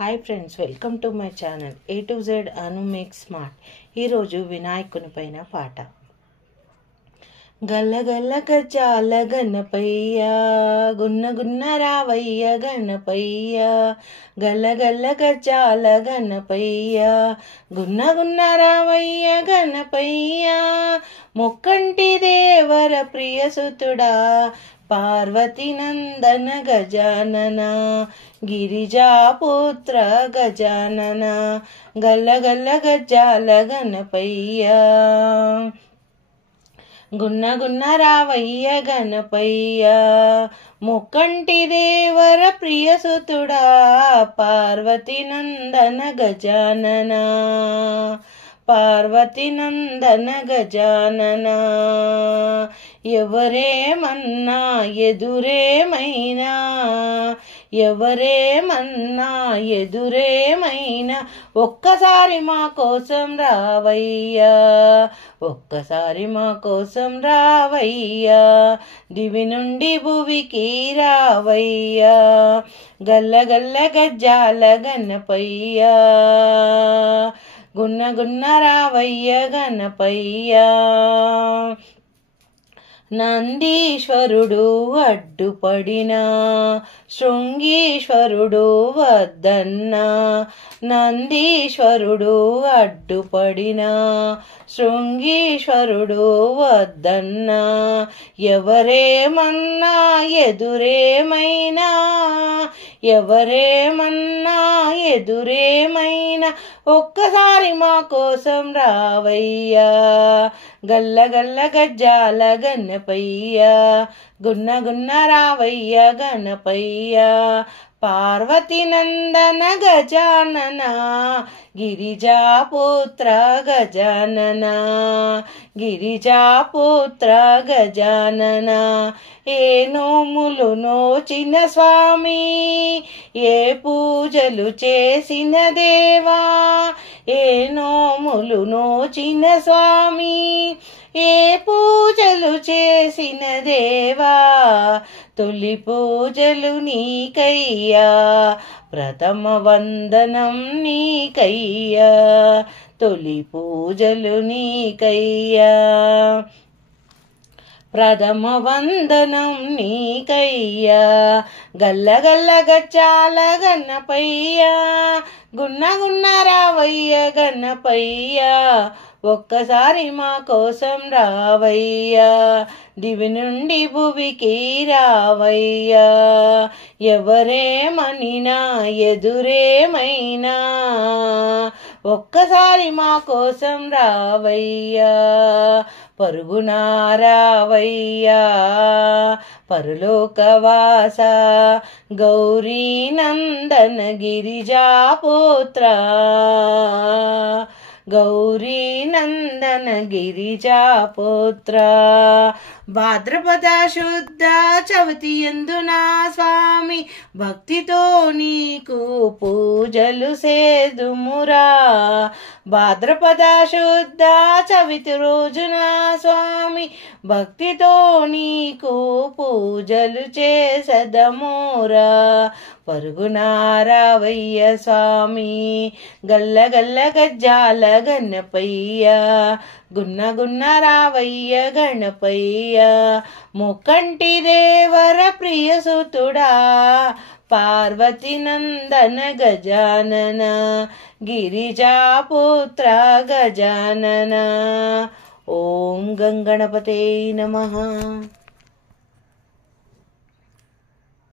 Hi friends, welcome to my channel A to Z Anu make smart. ఈరోజు వినాయకుని పైన పాట. గల్ల గల్ల గజాల గణపయ్య, గున్న గున్న రావయ్య గణపయ్య. గల్ల గల్ల గజాల గణపయ్య, గున్న గున్న రావయ్య గణపయ్య. మొక్కంటి దేవర ప్రియసుతుడా, పార్వతి నందన గజానన, గిరిజాపుత్ర గజానన. గల్ల గల్ల గజాల గణపయ్య, గున్న గున్న రావయ్య గణపయ్య. మొక్కంటి దేవర ప్రియసుతుడా, పార్వతి నందన గజానన, పార్వతి నందన గజానన. ఎవరేమన్నా ఎదురేమైనా, ఎవరేమన్నా ఎదురేమైనా, ఒక్కసారి మా కోసం రావయ్యా, ఒక్కసారి మా కోసం రావయ్యా. దివి నుండి భువికి రావయ్యా, గల్ల గల్ల గజ్జాల గణపయ్యా. గున్న గున్న రావయ్య గణపయ్య. నందీశ్వరుడు అడ్డుపడినా, శృంగీశ్వరుడు వద్దన్నా. నందీశ్వరుడు అడ్డుపడినా, శృంగీశ్వరుడు వద్దన్నా. ఎవరేమన్నా ఎదురేమైనా, ఎవరేమన్నా ఎదురేమైనా, ఒక్కసారి మా కోసం రావయ్యా, గల్ల గల్ల గజ్జాల గణపయ్య. గున్న గున్న రావయ్య గణపయ్య. పార్వతి నందన గజానన, గిరిజాపుత్ర గజానన, గిరిజాపుత్ర గజానన. ఏ నోములు నోచిన స్వామి, ఏ పూజలు చేసిన దేవా. ఏ నోములు నోచిన స్వామి, ఏ పూజలు చేసిన దేవా. తొలి పూజలు నీకయ్యా, ప్రథమ వందనం నీకయ్యా. తొలి పూజలు నీకయ్యా, ప్రథమ వందనం నీకయ్యా. గల్ల గల్ల గజ్జాల గణపయ్య, గున్న గున్న రావయ్య గణపయ్య. ఒక్కసారి మా కోసం రావయ్యా, దివి నుండి భువికి రావయ్యా. ఎవరేమనినా ఎదురేమైనా, ఒక్కసారి మా కోసం రావయ్యా, పరుగునా రావయ్యా. పరలోకవాస గౌరీ నందన గిరిజాపుత్ర, గౌరీ నందన గిరిజాపుత్ర. భాద్రపద శుద్ధ చవితి యందునా స్వామి, భక్తితో నీకు పూజలు సేదుమురా. భాద్రపద శుద్ధ చవితి రోజున స్వామి, భక్తితో నీకు పూజలు చేసదమురా. పరుగునా రావయ్య స్వామి, గల్ల గల్ల గజ్జాల గణపయ్య. గున్న గున్న రావయ్య గణపయ్య. మొక్కంటి దేవర ప్రియసుతుడా, పార్వతి నందన గజానన, గిరిజాపుత్ర గజానన. ఓం గంగణపతే నమః.